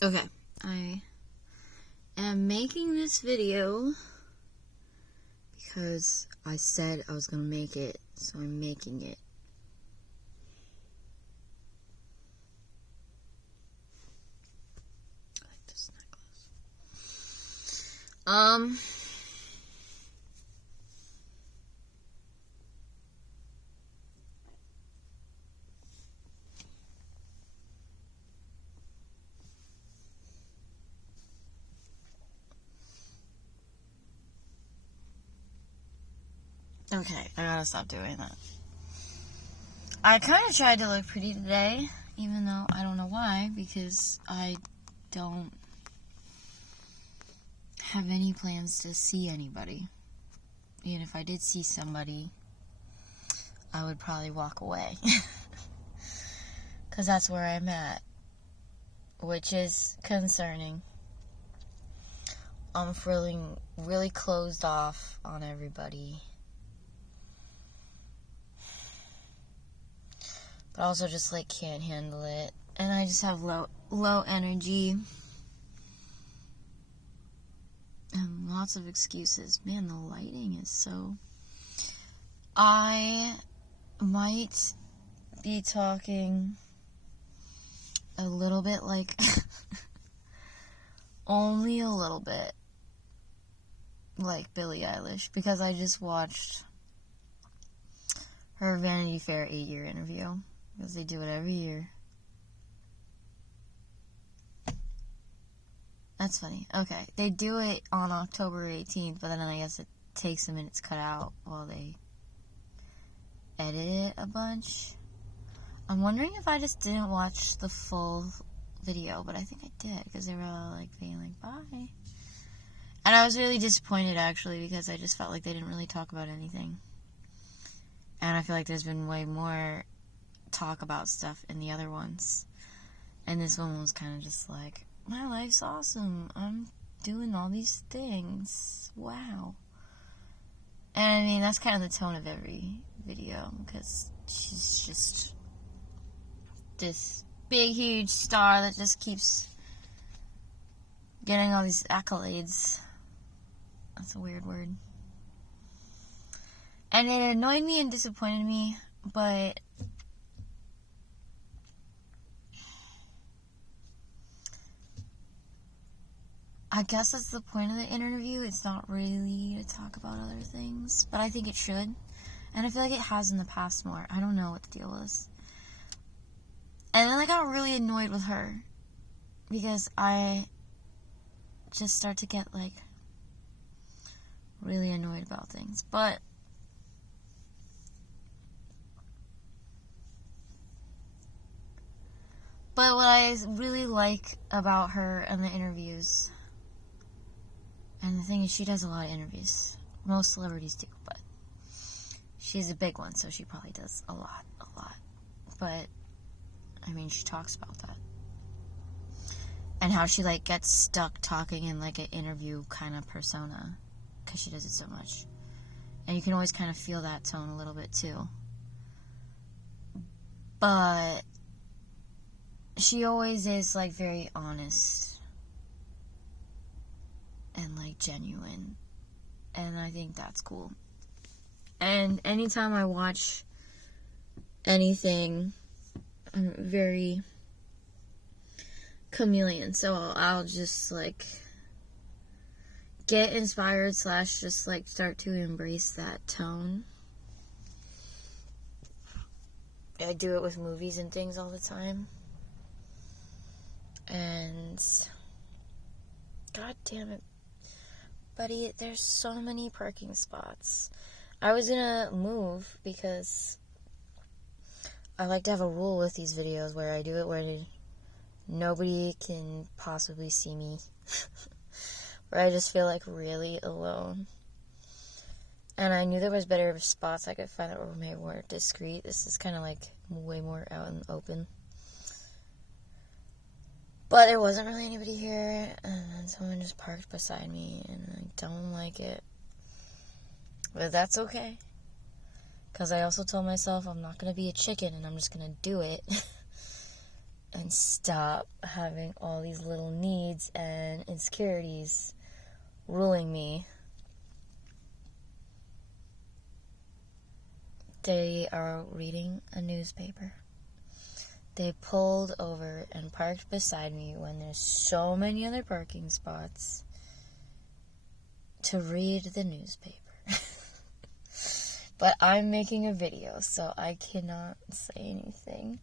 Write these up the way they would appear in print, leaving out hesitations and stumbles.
Okay, I am making this video because I said I was gonna make it, so I'm making it. I like this necklace. Okay, I gotta stop doing that. I kind of tried to look pretty today, even though I don't know why, because I don't have any plans to see anybody. And if I did see somebody, I would probably walk away. Because that's where I'm at, which is concerning. I'm feeling really closed off on everybody. But also just can't handle it. And I just have low energy. And lots of excuses. Man, the lighting is so... I might be talking a little bit only a little bit like Billie Eilish, because I just watched her Vanity Fair 8-year interview, because they do it every year. That's funny. Okay, they do it on October 18th, but then I guess it takes a minute to cut out while they edit it a bunch. I'm wondering if I just didn't watch the full video, but I think I did, because they were all being bye. And I was really disappointed, actually, because I just felt like they didn't really talk about anything. And I feel like there's been way more talk about stuff in the other ones. And this one was kind of just my life's awesome. I'm doing all these things. Wow. And I mean, that's kind of the tone of every video, because she's just this big, huge star that just keeps getting all these accolades. That's a weird word. And it annoyed me and disappointed me, but I guess that's the point of the interview. It's not really to talk about other things, but I think it should. And I feel like it has in the past more. I don't know what the deal is. And then I got really annoyed with her, because I just start to get really annoyed about things. But what I really like about her and the interviews, and the thing is, she does a lot of interviews. Most celebrities do, but she's a big one, so she probably does a lot. But I mean, she talks about that. And how she gets stuck talking in an interview kind of persona, because she does it so much. And you can always kind of feel that tone a little bit too. But she always is very honest and genuine. And I think that's cool. And anytime I watch anything, I'm very chameleon, so I'll just get inspired / just start to embrace that tone. I do it with movies and things all the time. And god damn it, buddy, there's so many parking spots. I was gonna move, because I like to have a rule with these videos where I do it where nobody can possibly see me. Where I just feel really alone. And I knew there was better spots I could find that were maybe more discreet. This is kind of way more out in the open. But there wasn't really anybody here, and then someone just parked beside me, and I don't like it. But that's okay. Because I also told myself I'm not going to be a chicken, and I'm just going to do it. and stop having all these little needs and insecurities ruling me. They are reading a newspaper. They pulled over and parked beside me when there's so many other parking spots to read the newspaper. But I'm making a video, so I cannot say anything.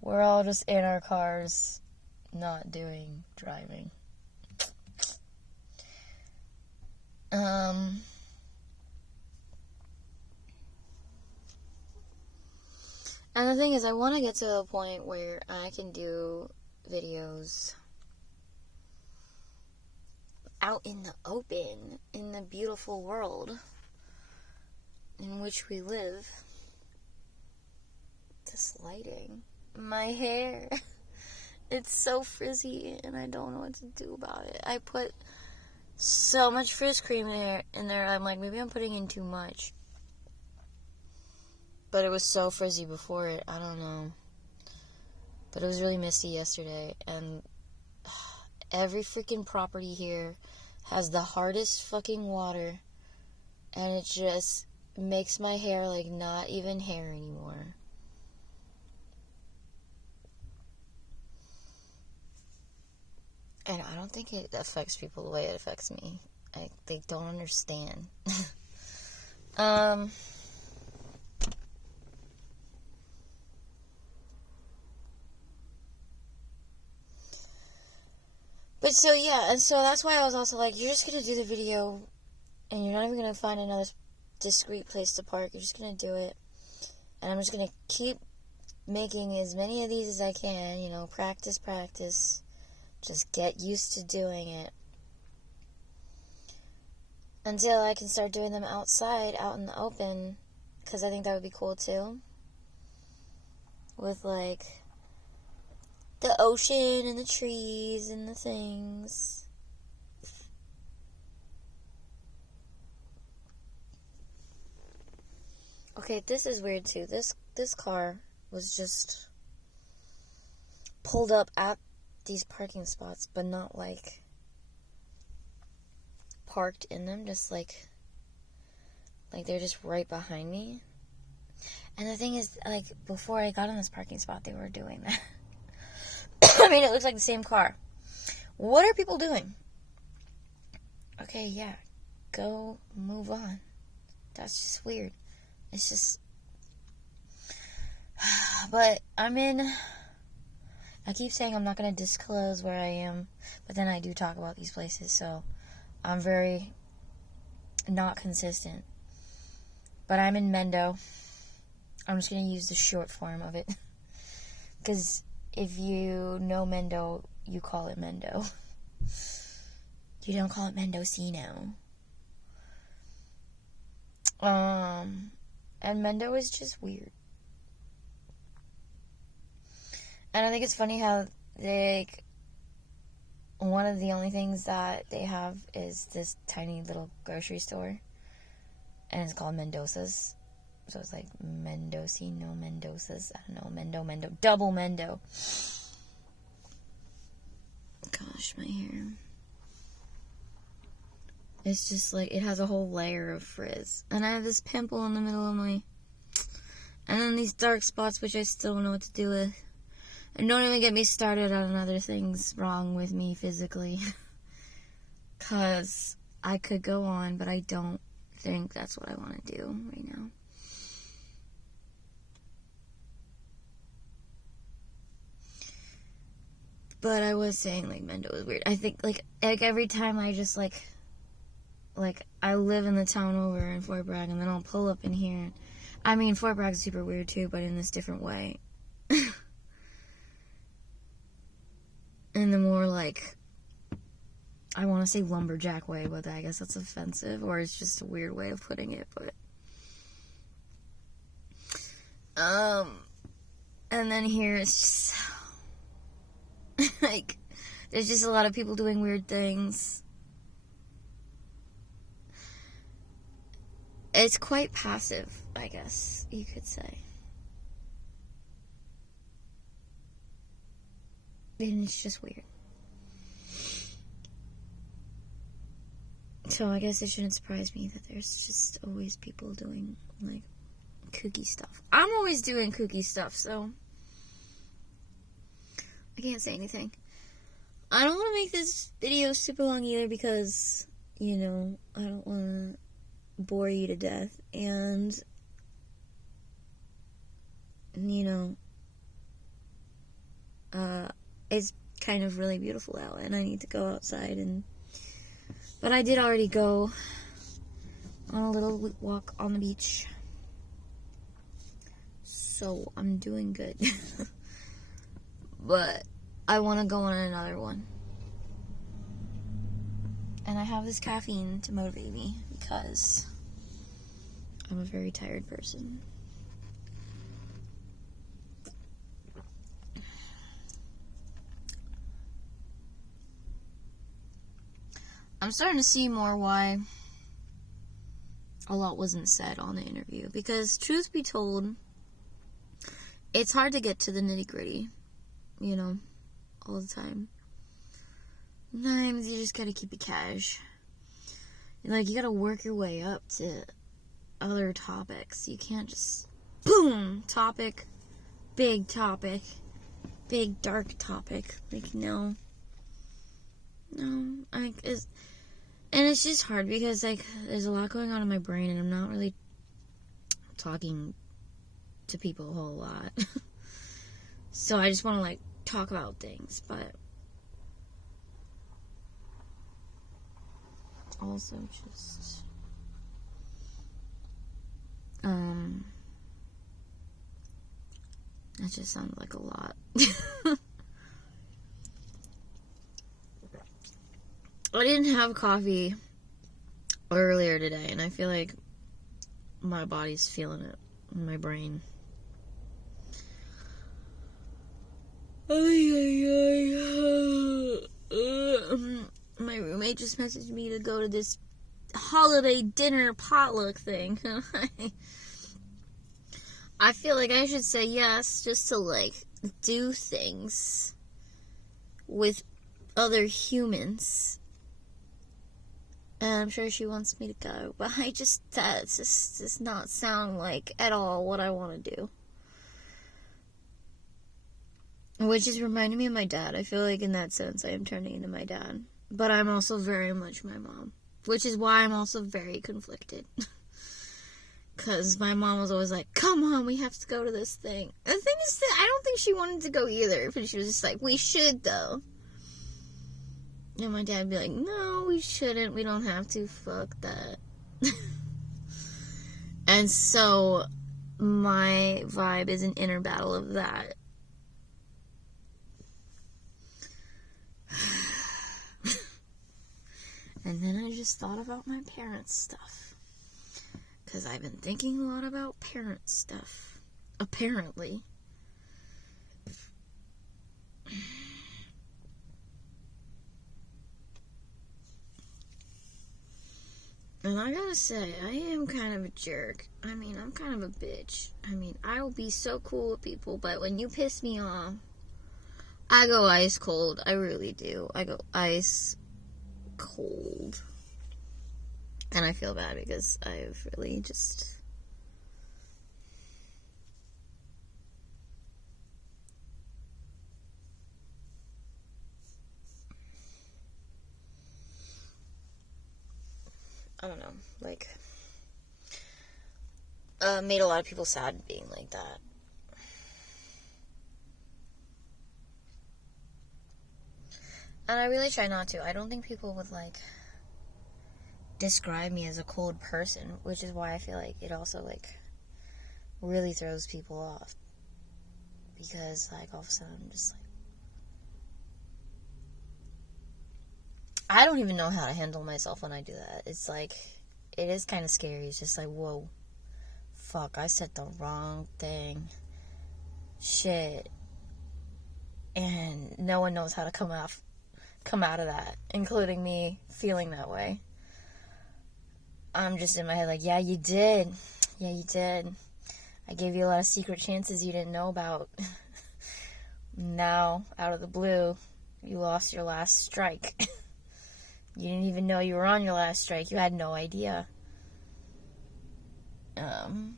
We're all just in our cars, not doing driving. And the thing is, I want to get to a point where I can do videos out in the open, in the beautiful world in which we live. This lighting. My hair. It's so frizzy, and I don't know what to do about it. I put so much frizz cream in there. I'm like, maybe I'm putting in too much. But it was so frizzy before it. I don't know. But it was really misty yesterday. And every freaking property here has the hardest fucking water. And it just makes my hair like not even hair anymore. And I don't think it affects people the way it affects me. They don't understand. But so, yeah, and so that's why I was also like, you're just going to do the video, and you're not even going to find another discreet place to park. You're just going to do it. And I'm just going to keep making as many of these as I can, you know, practice. Just get used to doing it. Until I can start doing them outside, out in the open, because I think that would be cool, too. With, like, the ocean and the trees and the things. Okay, this is weird too. This car was just pulled up at these parking spots, but not like parked in them, just like they're just right behind me. And the thing is, like, before I got in this parking spot, they were doing that. I mean, it looks like the same car. What are people doing? Okay, yeah. Go move on. That's just weird. It's just... But I keep saying I'm not going to disclose where I am, but then I do talk about these places, so I'm very not consistent. But I'm in Mendo. I'm just going to use the short form of it. Because if you know Mendo, you call it Mendo. You don't call it Mendocino. And Mendo is just weird. And I think it's funny how one of the only things that they have is this tiny little grocery store. And it's called Mendoza's. So it's like Mendocino, Mendoza's. I don't know. Mendo. Double Mendo. Gosh, my hair. It's just like, it has a whole layer of frizz. And I have this pimple in the middle of my... And then these dark spots, which I still don't know what to do with. And don't even get me started on other things wrong with me physically. Because I could go on, but I don't think that's what I want to do right now. But I was saying, like, Mendo is weird. I think, like every time I just, like, I live in the town over in Fort Bragg, and then I'll pull up in here. I mean, Fort Bragg is super weird, too, but in this different way. In the more, like, I want to say lumberjack way, but I guess that's offensive, or it's just a weird way of putting it, but... And then here it's just... like, there's just a lot of people doing weird things. It's quite passive, I guess you could say. And it's just weird. So I guess it shouldn't surprise me that there's just always people doing, like, kooky stuff. I'm always doing kooky stuff, so I can't say anything. I don't want to make this video super long either because, you know, I don't want to bore you to death. And, you know, it's kind of really beautiful out and I need to go outside but I did already go on a little walk on the beach. So I'm doing good. But I want to go on another one. And I have this caffeine to motivate me because I'm a very tired person. I'm starting to see more why a lot wasn't said on the interview. Because, truth be told, it's hard to get to the nitty-gritty, you know, all the time. Sometimes you just gotta keep it cash. Like, you gotta work your way up to other topics. You can't just, boom, topic, big dark topic. Like, no, and it's just hard because, like, there's a lot going on in my brain and I'm not really talking to people a whole lot. So I just want to, like, talk about things, but also just, that just sounded like a lot. I didn't have coffee earlier today, and I feel like my body's feeling it in my brain. My roommate just messaged me to go to this holiday dinner potluck thing. I feel like I should say yes just to, like, do things with other humans. And I'm sure she wants me to go, but that just does not sound like at all what I want to do. Which is reminding me of my dad. I feel like in that sense I am turning into my dad. But I'm also very much my mom. Which is why I'm also very conflicted. Because my mom was always like, come on, we have to go to this thing. The thing is that I don't think she wanted to go either. But she was just like, we should though. And my dad would be like, no, we shouldn't. We don't have to. Fuck that. And so, my vibe is an inner battle of that. And then I just thought about my parents' stuff. Because I've been thinking a lot about parents' stuff. Apparently. And I gotta say, I am kind of a jerk. I mean, I'm kind of a bitch. I mean, I will be so cool with people, but when you piss me off, I go ice cold. I really do. I go ice cold. And I feel bad because I've really just... I don't know, like, made a lot of people sad being like that. And I really try not to. I don't think people would, like, describe me as a cold person, which is why I feel like it also, like, really throws people off. Because, like, all of a sudden I'm just like, I don't even know how to handle myself when I do that. It's like, it is kind of scary. It's just like, whoa, fuck, I said the wrong thing. Shit. And no one knows how to come out of that, including me feeling that way. I'm just in my head like, yeah, you did. Yeah, you did. I gave you a lot of secret chances you didn't know about. Now, out of the blue, you lost your last strike. You didn't even know you were on your last strike. You had no idea. And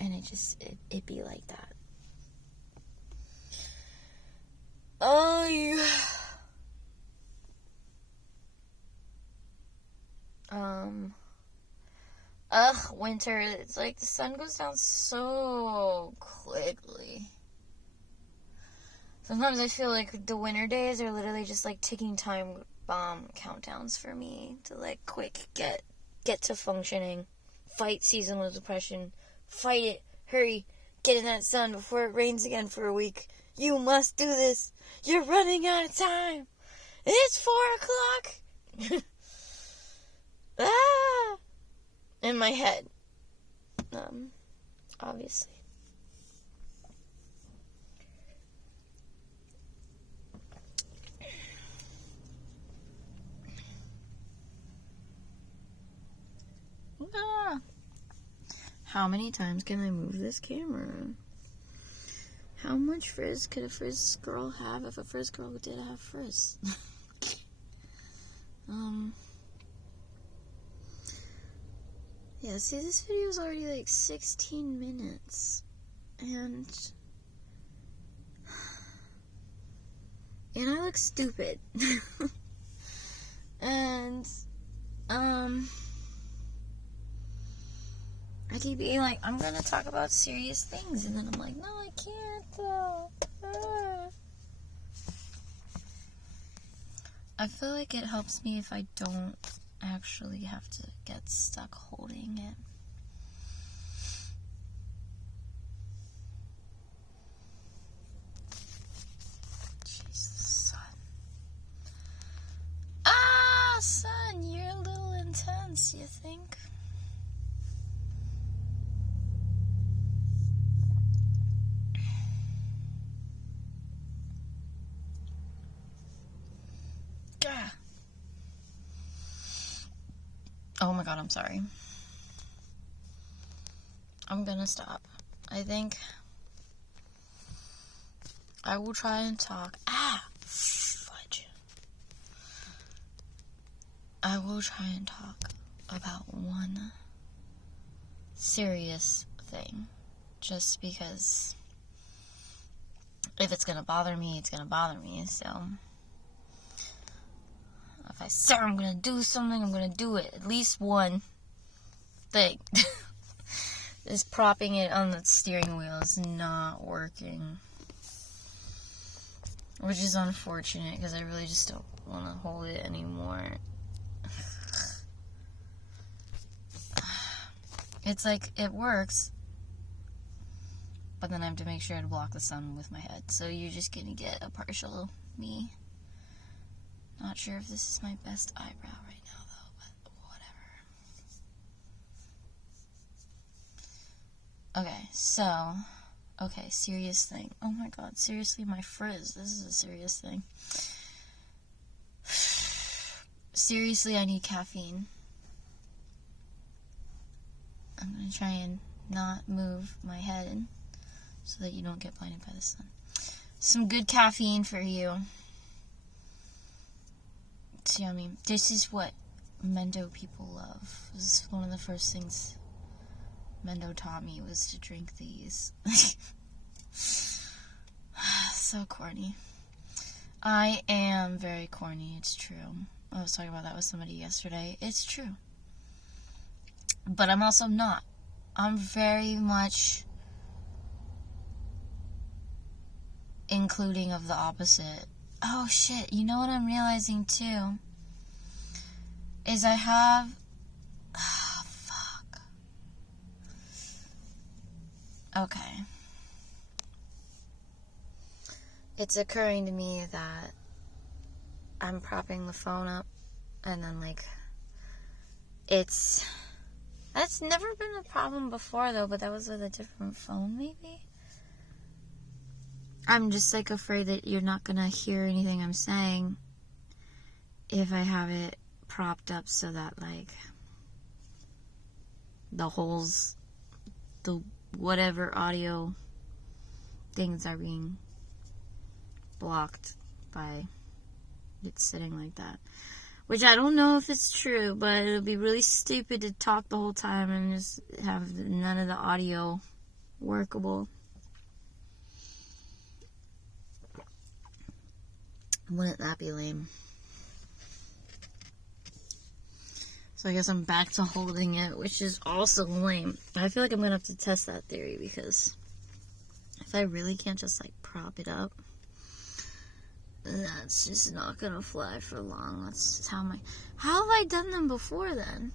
it'd be like that. Oh, yeah. Winter, it's like the sun goes down so quickly. Sometimes I feel like the winter days are literally just like ticking time bomb countdowns for me to like quick get to functioning. Fight seasonal depression. Fight it. Hurry. Get in that sun before it rains again for a week. You must do this. You're running out of time. It's 4 o'clock. Ah! In my head. Obviously. Ah. How many times can I move this camera? How much frizz could a frizz girl have if a frizz girl did have frizz? Yeah, see, this video is already like 16 minutes. And I look stupid. And, I keep being like, I'm gonna talk about serious things, and then I'm like, no, I can't, though. I feel like it helps me if I don't actually have to get stuck holding it. Jesus, son. Son, you're a little intense, you think? Gah. Oh my god, I'm sorry. I'm gonna stop. I think I will try and talk. Fudge. I will try and talk about one serious thing. Just because if it's gonna bother me, it's gonna bother me. So if I say I'm gonna do something, I'm gonna do it. At least one thing. This propping it on the steering wheel is not working. Which is unfortunate, because I really just don't want to hold it anymore. It's like, it works, but then I have to make sure to block the sun with my head. So you're just gonna get a partial me. Not sure if this is my best eyebrow right now, though, but whatever. Okay, serious thing. Oh my god, seriously, my frizz. This is a serious thing. Seriously, I need caffeine. I'm gonna try and not move my head so that you don't get blinded by the sun. Some good caffeine for you. It's yummy. This is what Mendo people love. This is one of the first things Mendo taught me, was to drink these. So corny. I am very corny, it's true. I was talking about that with somebody yesterday. It's true. But I'm also not. I'm very much including of the opposite. Oh shit, you know what I'm realizing too? Is I have... fuck. Okay. It's occurring to me that I'm propping the phone up, and then, like, that's never been a problem before, though, but that was with a different phone, maybe? I'm just, like, afraid that you're not gonna hear anything I'm saying if I have it propped up so that, like, the holes, the whatever audio things are being blocked by it sitting like that. Which I don't know if it's true, but it would be really stupid to talk the whole time and just have none of the audio workable. Wouldn't that be lame? So I guess I'm back to holding it, which is also lame. I feel like I'm going to have to test that theory, because if I really can't just, like, prop it up, that's just not going to fly for long. That's just how have I done them before then?